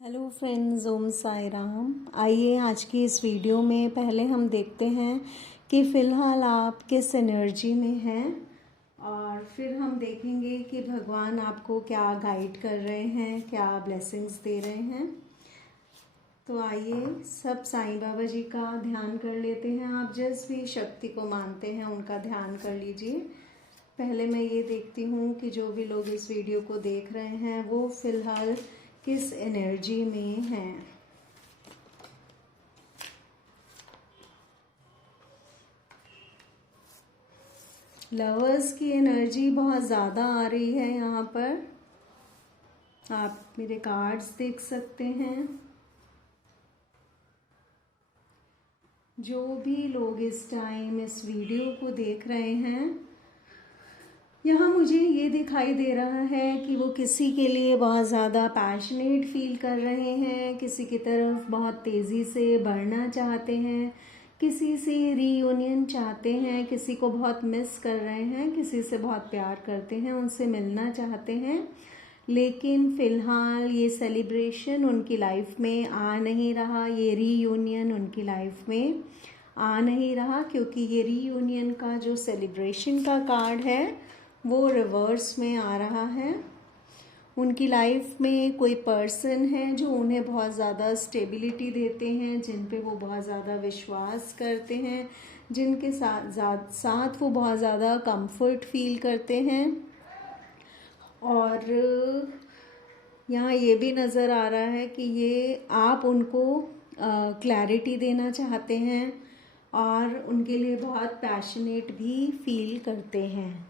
Hello friends, ओम साई राम। आइए आज की इस वीडियो में पहले हम देखते हैं कि फ़िलहाल आप किस एनर्जी में हैं और फिर हम देखेंगे कि भगवान आपको क्या गाइड कर रहे हैं, क्या ब्लेसिंग्स दे रहे हैं। तो आइए सब साईं बाबा जी का ध्यान कर लेते हैं। आप जिस भी शक्ति को मानते हैं उनका ध्यान कर लीजिए। पहले मैं ये देखती हूँ कि जो भी लोग इस वीडियो को देख रहे हैं वो फ़िलहाल किस एनर्जी में हैं। लवर्स की एनर्जी बहुत ज़्यादा आ रही है यहाँ पर। आप मेरे कार्ड्स देख सकते हैं। जो भी लोग इस टाइम इस वीडियो को देख रहे हैं, यहाँ मुझे ये दिखाई दे रहा है कि वो किसी के लिए बहुत ज़्यादा पैशनेट फील कर रहे हैं, किसी की तरफ बहुत तेज़ी से बढ़ना चाहते हैं, किसी से रीयूनियन चाहते हैं, किसी को बहुत मिस कर रहे हैं, किसी से बहुत प्यार करते हैं, उनसे मिलना चाहते हैं। लेकिन फ़िलहाल ये सेलिब्रेशन उनकी लाइफ में आ नहीं रहा, ये रीयूनियन उनकी लाइफ में आ नहीं रहा, क्योंकि ये रीयूनियन का जो सेलिब्रेशन का कार्ड है वो रिवर्स में आ रहा है। उनकी लाइफ में कोई पर्सन है जो उन्हें बहुत ज़्यादा स्टेबिलिटी देते हैं, जिन पे वो बहुत ज़्यादा विश्वास करते हैं, जिनके साथ वो बहुत ज़्यादा कंफर्ट फील करते हैं। और यहाँ ये भी नज़र आ रहा है कि ये आप उनको क्लैरिटी देना चाहते हैं और उनके लिए बहुत पैशनेट भी फील करते हैं।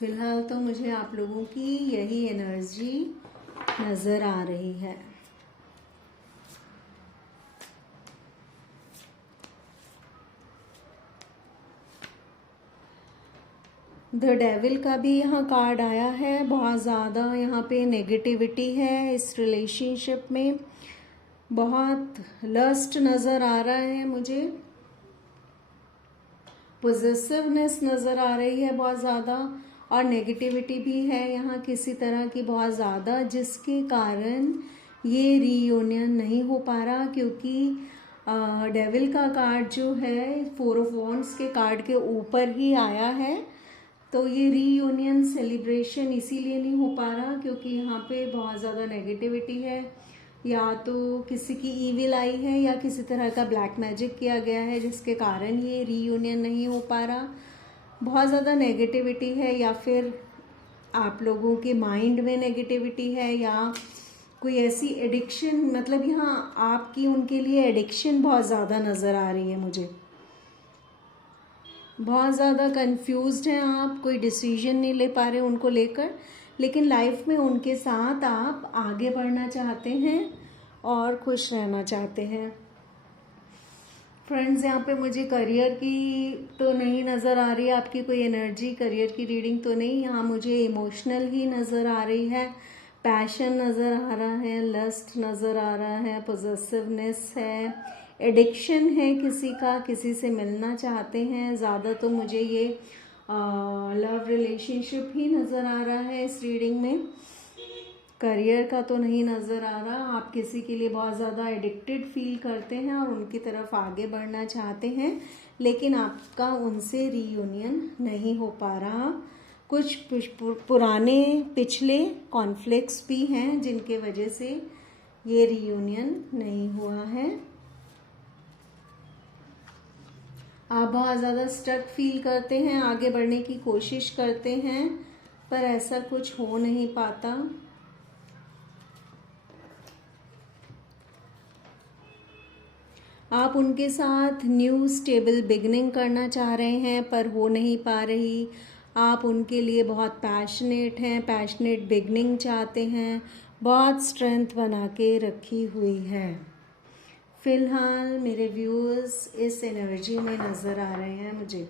फ़िलहाल तो मुझे आप लोगों की यही एनर्जी नज़र आ रही है। द डेविल का भी यहाँ कार्ड आया है। बहुत ज़्यादा यहाँ पे नेगेटिविटी है इस रिलेशनशिप में। बहुत लस्ट नज़र आ रहा है मुझे, पॉजिटिवनेस नज़र आ रही है बहुत ज़्यादा, और नेगेटिविटी भी है यहाँ किसी तरह की बहुत ज़्यादा, जिसके कारण ये रीयूनियन नहीं हो पा रहा। क्योंकि डेविल का कार्ड जो है 4 ऑफ वॉन्ड्स के कार्ड के ऊपर ही आया है। तो ये रीयूनियन सेलिब्रेशन इसीलिए नहीं हो पा रहा क्योंकि यहाँ पे बहुत ज़्यादा नेगेटिविटी है, या तो किसी की ईविल आई है या किसी तरह का ब्लैक मैजिक किया गया है, जिसके कारण ये रीयूनियन नहीं हो पा रहा। बहुत ज़्यादा नेगेटिविटी है, या फिर आप लोगों के माइंड में नेगेटिविटी है, या कोई ऐसी एडिक्शन, मतलब यहाँ आपकी उनके लिए एडिक्शन बहुत ज़्यादा नज़र आ रही है मुझे। बहुत ज़्यादा कंफ्यूज्ड हैं आप, कोई डिसीजन नहीं ले पा रहे उनको लेकर, लेकिन लाइफ में उनके साथ आप आगे बढ़ना चाहते हैं और खुश रहना चाहते हैं। फ्रेंड्स, यहाँ पे मुझे करियर की तो नहीं नज़र आ रही है आपकी कोई एनर्जी, करियर की रीडिंग तो नहीं। यहाँ मुझे इमोशनल ही नज़र आ रही है, पैशन नज़र आ रहा है, लस्ट नज़र आ रहा है, पॉजिटिवनेस है, एडिक्शन है किसी का, किसी से मिलना चाहते हैं। ज़्यादा तो मुझे ये लव रिलेशनशिप ही नज़र आ रहा है इस रीडिंग में। करियर का तो नहीं नज़र आ रहा। आप किसी के लिए बहुत ज़्यादा एडिक्टेड फील करते हैं और उनकी तरफ आगे बढ़ना चाहते हैं, लेकिन आपका उनसे रीयूनियन नहीं हो पा रहा। कुछ पुराने पिछले कॉन्फ्लिक्ट्स भी हैं जिनके वजह से ये रीयूनियन नहीं हुआ है। आप बहुत ज़्यादा स्टक फील करते हैं, आगे बढ़ने की कोशिश करते हैं, पर ऐसा कुछ हो नहीं पाता। आप उनके साथ न्यू स्टेबल बिगनिंग करना चाह रहे हैं पर हो नहीं पा रही। आप उनके लिए बहुत पैशनेट हैं, पैशनेट बिगनिंग चाहते हैं, बहुत स्ट्रेंथ बना के रखी हुई है। फ़िलहाल मेरे व्यूअर्स इस एनर्जी में नज़र आ रहे हैं मुझे।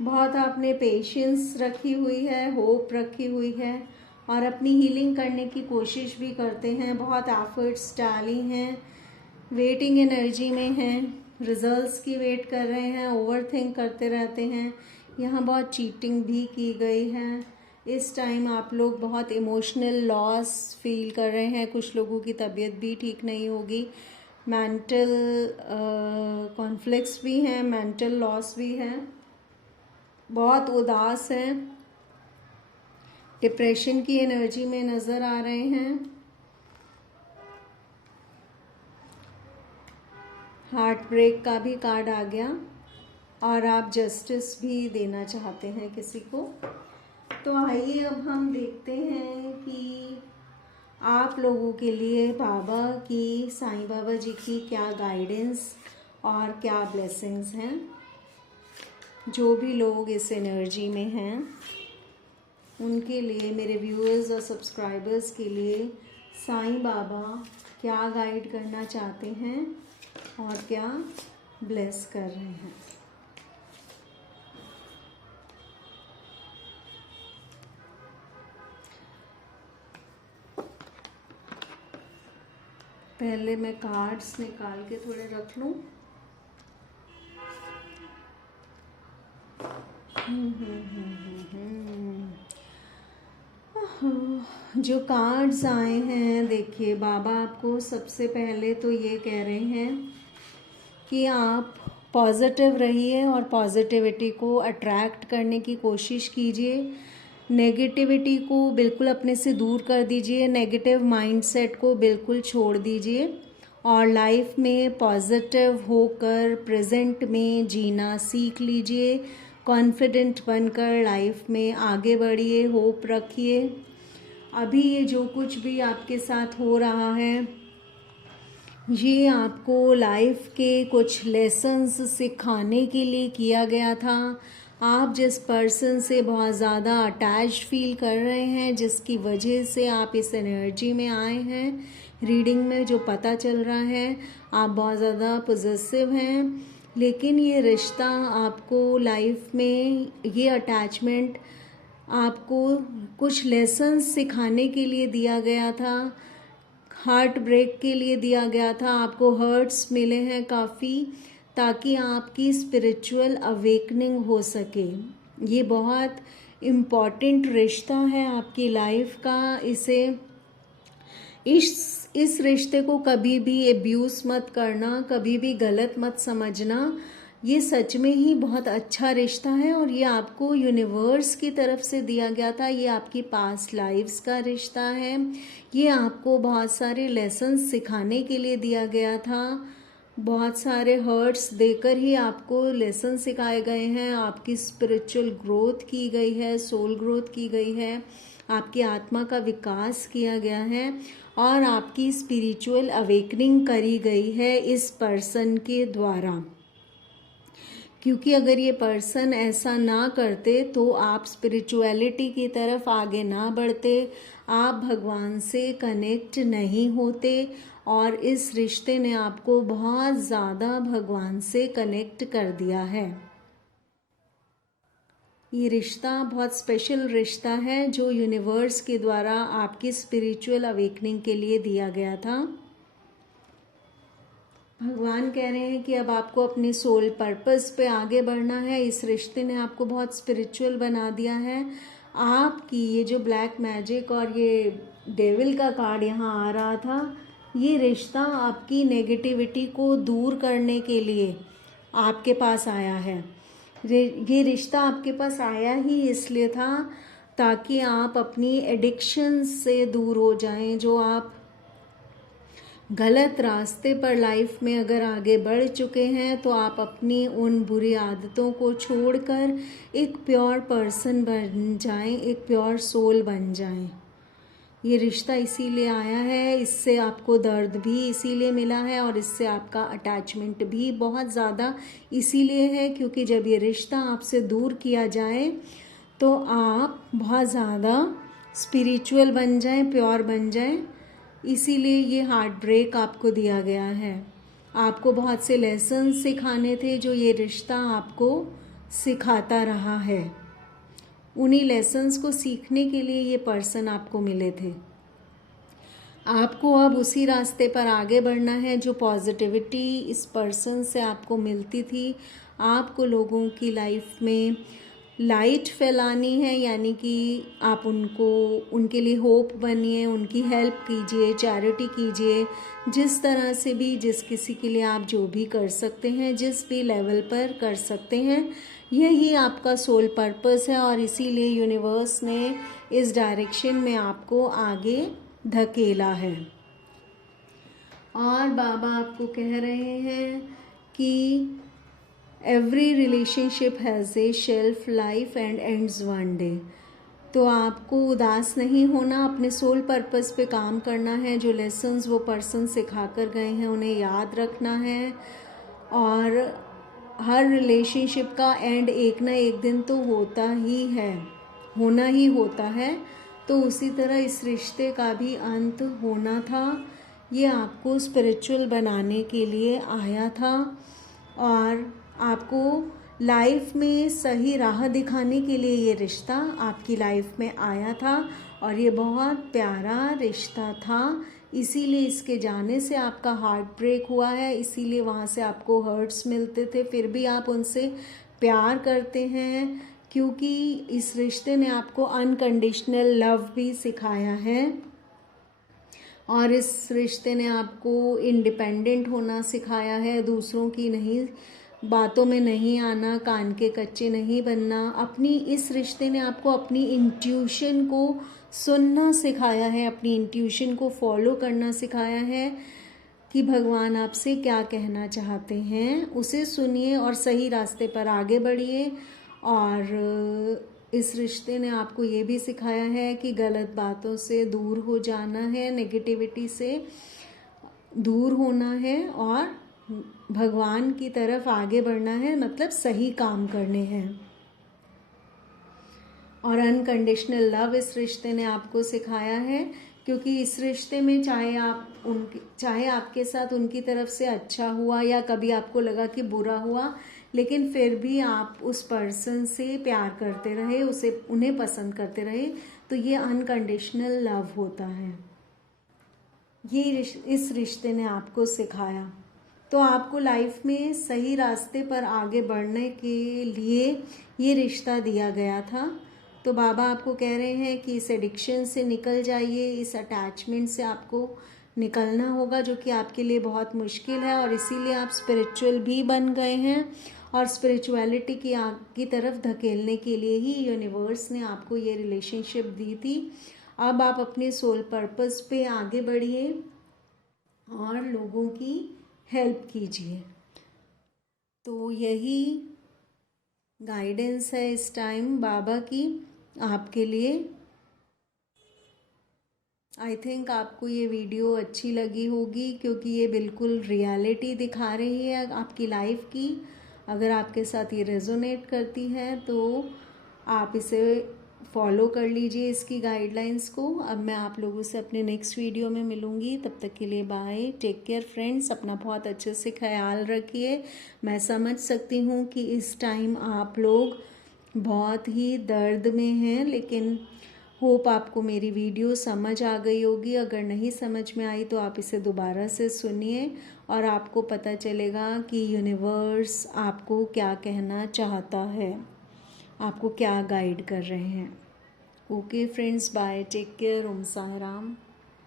बहुत आपने पेशेंस रखी हुई है, होप रखी हुई है और अपनी हीलिंग करने की कोशिश भी करते हैं। बहुत एफर्ट्स डाली हैं, वेटिंग एनर्जी में हैं, रिजल्ट्स की वेट कर रहे हैं, ओवरथिंक करते रहते हैं यहाँ बहुत चीटिंग भी की गई है। इस टाइम आप लोग बहुत इमोशनल लॉस फील कर रहे हैं। कुछ लोगों की तबीयत भी ठीक नहीं होगी। मेंटल कॉन्फ्लिक्ट्स भी हैं, मेंटल लॉस भी है, बहुत उदास हैं, डिप्रेशन की एनर्जी में नज़र आ रहे हैं। हार्ट ब्रेक का भी कार्ड आ गया और आप जस्टिस भी देना चाहते हैं किसी को। तो आइए अब हम देखते हैं कि आप लोगों के लिए बाबा की, साईं बाबा जी की क्या गाइडेंस और क्या ब्लेसिंग्स हैं। जो भी लोग इस एनर्जी में हैं उनके लिए, मेरे व्यूअर्स और सब्सक्राइबर्स के लिए साईं बाबा क्या गाइड करना चाहते हैं और क्या ब्लेस कर रहे हैं। पहले मैं कार्ड्स निकाल के थोड़े रख लूं। जो कार्ड्स आए हैं, देखिए बाबा आपको सबसे पहले तो ये कह रहे हैं कि आप पॉजिटिव रहिए और पॉजिटिविटी को अट्रैक्ट करने की कोशिश कीजिए। नेगेटिविटी को बिल्कुल अपने से दूर कर दीजिए, नेगेटिव माइंडसेट को बिल्कुल छोड़ दीजिए और लाइफ में पॉजिटिव होकर प्रेजेंट में जीना सीख लीजिए। कॉन्फिडेंट बनकर लाइफ में आगे बढ़िए, होप रखिए। अभी ये जो कुछ भी आपके साथ हो रहा है, ये आपको लाइफ के कुछ लेसन्स सिखाने के लिए किया गया था। आप जिस पर्सन से बहुत ज़्यादा अटैच फील कर रहे हैं, जिसकी वजह से आप इस एनर्जी में आए हैं, रीडिंग में जो पता चल रहा है आप बहुत ज़्यादा पॉजिटिव हैं। लेकिन ये रिश्ता आपको लाइफ में, ये अटैचमेंट आपको कुछ लेसन्स सिखाने के लिए दिया गया था, हार्ट ब्रेक के लिए दिया गया था। आपको हर्ट्स मिले हैं काफ़ी, ताकि आपकी स्पिरिचुअल अवेकनिंग हो सके। ये बहुत इम्पॉर्टेंट रिश्ता है आपकी लाइफ का। इस रिश्ते को कभी भी एब्यूज़ मत करना, कभी भी गलत मत समझना। ये सच में ही बहुत अच्छा रिश्ता है और ये आपको यूनिवर्स की तरफ से दिया गया था। ये आपकी पास्ट लाइफ्स का रिश्ता है। ये आपको बहुत सारे लेसन्स सिखाने के लिए दिया गया था। बहुत सारे हर्ट्स देकर ही आपको लेसन सिखाए गए हैं। आपकी स्पिरिचुअल ग्रोथ की गई है, सोल ग्रोथ की गई है, आपकी आत्मा का विकास किया गया है और आपकी स्पिरिचुअल अवेकनिंग करी गई है इस पर्सन के द्वारा। क्योंकि अगर ये पर्सन ऐसा ना करते तो आप स्पिरिचुअलिटी की तरफ आगे ना बढ़ते, आप भगवान से कनेक्ट नहीं होते और इस रिश्ते ने आपको बहुत ज़्यादा भगवान से कनेक्ट कर दिया है। ये रिश्ता बहुत स्पेशल रिश्ता है जो यूनिवर्स के द्वारा आपकी स्पिरिचुअल अवेकनिंग के लिए दिया गया था। भगवान कह रहे हैं कि अब आपको अपनी सोल पर्पस पे आगे बढ़ना है। इस रिश्ते ने आपको बहुत स्पिरिचुअल बना दिया है। आपकी ये जो ब्लैक मैजिक और ये डेविल का कार्ड यहाँ आ रहा था, ये रिश्ता आपकी नेगेटिविटी को दूर करने के लिए आपके पास आया है। ये रिश्ता आपके पास आया ही इसलिए था ताकि आप अपनी एडिक्शन से दूर हो जाएं। जो आप गलत रास्ते पर लाइफ में अगर आगे बढ़ चुके हैं तो आप अपनी उन बुरी आदतों को छोड़कर एक प्योर पर्सन बन जाएं, एक प्योर सोल बन जाएं। ये रिश्ता इसीलिए आया है, इससे आपको दर्द भी इसीलिए मिला है और इससे आपका अटैचमेंट भी बहुत ज़्यादा इसीलिए है क्योंकि जब ये रिश्ता आपसे दूर किया जाए तो आप बहुत ज़्यादा स्पिरिचुअल बन जाएं, प्योर बन जाएं। इसीलिए ये हार्ट ब्रेक आपको दिया गया है। आपको बहुत से लेसन सिखाने थे जो ये रिश्ता आपको सिखाता रहा है। उन्हीं लेसन्स को सीखने के लिए ये पर्सन आपको मिले थे। आपको अब उसी रास्ते पर आगे बढ़ना है जो पॉजिटिविटी इस पर्सन से आपको मिलती थी। आपको लोगों की लाइफ में लाइट फैलानी है, यानी कि आप उनके लिए होप बनिए, उनकी हेल्प कीजिए, चैरिटी कीजिए, जिस तरह से भी, जिस किसी के लिए आप जो भी कर सकते हैं, जिस भी लेवल पर कर सकते हैं, यही आपका सोल पर्पस है। और इसीलिए यूनिवर्स ने इस डायरेक्शन में आपको आगे धकेला है। और बाबा आपको कह रहे हैं कि every relationship has a shelf life and ends one day. तो आपको उदास नहीं होना, अपने सोल पर्पस पे काम करना है। जो लेसन्स वो पर्सन सिखा कर गए हैं उन्हें याद रखना है। और हर रिलेशनशिप का एंड एक ना एक दिन तो होता ही है, होना ही होता है। तो उसी तरह इस रिश्ते का भी अंत होना था। ये आपको स्पिरिचुअल बनाने के लिए आया था और आपको लाइफ में सही राह दिखाने के लिए ये रिश्ता आपकी लाइफ में आया था। और ये बहुत प्यारा रिश्ता था, इसीलिए इसके जाने से आपका हार्ट ब्रेक हुआ है, इसीलिए वहाँ से आपको हर्ट्स मिलते थे, फिर भी आप उनसे प्यार करते हैं, क्योंकि इस रिश्ते ने आपको अनकंडीशनल लव भी सिखाया है। और इस रिश्ते ने आपको इंडिपेंडेंट होना सिखाया है, दूसरों की नहीं बातों में नहीं आना, कान के कच्चे नहीं बनना। इस रिश्ते ने आपको अपनी इंट्यूशन को सुनना सिखाया है, अपनी इंट्यूशन को फॉलो करना सिखाया है कि भगवान आपसे क्या कहना चाहते हैं, उसे सुनिए और सही रास्ते पर आगे बढ़िए। और इस रिश्ते ने आपको ये भी सिखाया है कि गलत बातों से दूर हो जाना है, नेगेटिविटी से दूर होना है और भगवान की तरफ आगे बढ़ना है, मतलब सही काम करने हैं। और अनकंडीशनल लव इस रिश्ते ने आपको सिखाया है, क्योंकि इस रिश्ते में चाहे आपके साथ उनकी तरफ से अच्छा हुआ या कभी आपको लगा कि बुरा हुआ, लेकिन फिर भी आप उस पर्सन से प्यार करते रहे, उन्हें पसंद करते रहे, तो ये अनकंडीशनल लव होता है। ये इस रिश्ते ने आपको सिखाया। तो आपको लाइफ में सही रास्ते पर आगे बढ़ने के लिए ये रिश्ता दिया गया था। तो बाबा आपको कह रहे हैं कि इस एडिक्शन से निकल जाइए, इस अटैचमेंट से आपको निकलना होगा, जो कि आपके लिए बहुत मुश्किल है। और इसीलिए आप स्पिरिचुअल भी बन गए हैं और स्पिरिचुअलिटी की तरफ धकेलने के लिए ही यूनिवर्स ने आपको ये रिलेशनशिप दी थी। अब आप अपने सोल पर्पस पे आगे बढ़िए और लोगों की हेल्प कीजिए। तो यही गाइडेंस है इस टाइम बाबा की आपके लिए। आई थिंक आपको ये वीडियो अच्छी लगी होगी, क्योंकि ये बिल्कुल रियलिटी दिखा रही है आपकी लाइफ की। अगर आपके साथ ये रेजोनेट करती है तो आप इसे फॉलो कर लीजिए, इसकी गाइडलाइंस को। अब मैं आप लोगों से अपने नेक्स्ट वीडियो में मिलूँगी, तब तक के लिए बाय, टेक केयर फ्रेंड्स, अपना बहुत अच्छे से ख्याल रखिए। मैं समझ सकती हूँ कि इस टाइम आप लोग बहुत ही दर्द में हैं, लेकिन होप आपको मेरी वीडियो समझ आ गई होगी। अगर नहीं समझ में आई तो आप इसे दोबारा से सुनिए और आपको पता चलेगा कि यूनिवर्स आपको क्या कहना चाहता है, आपको क्या गाइड कर रहे हैं। Okay friends, bye, take care, Om Sai Ram.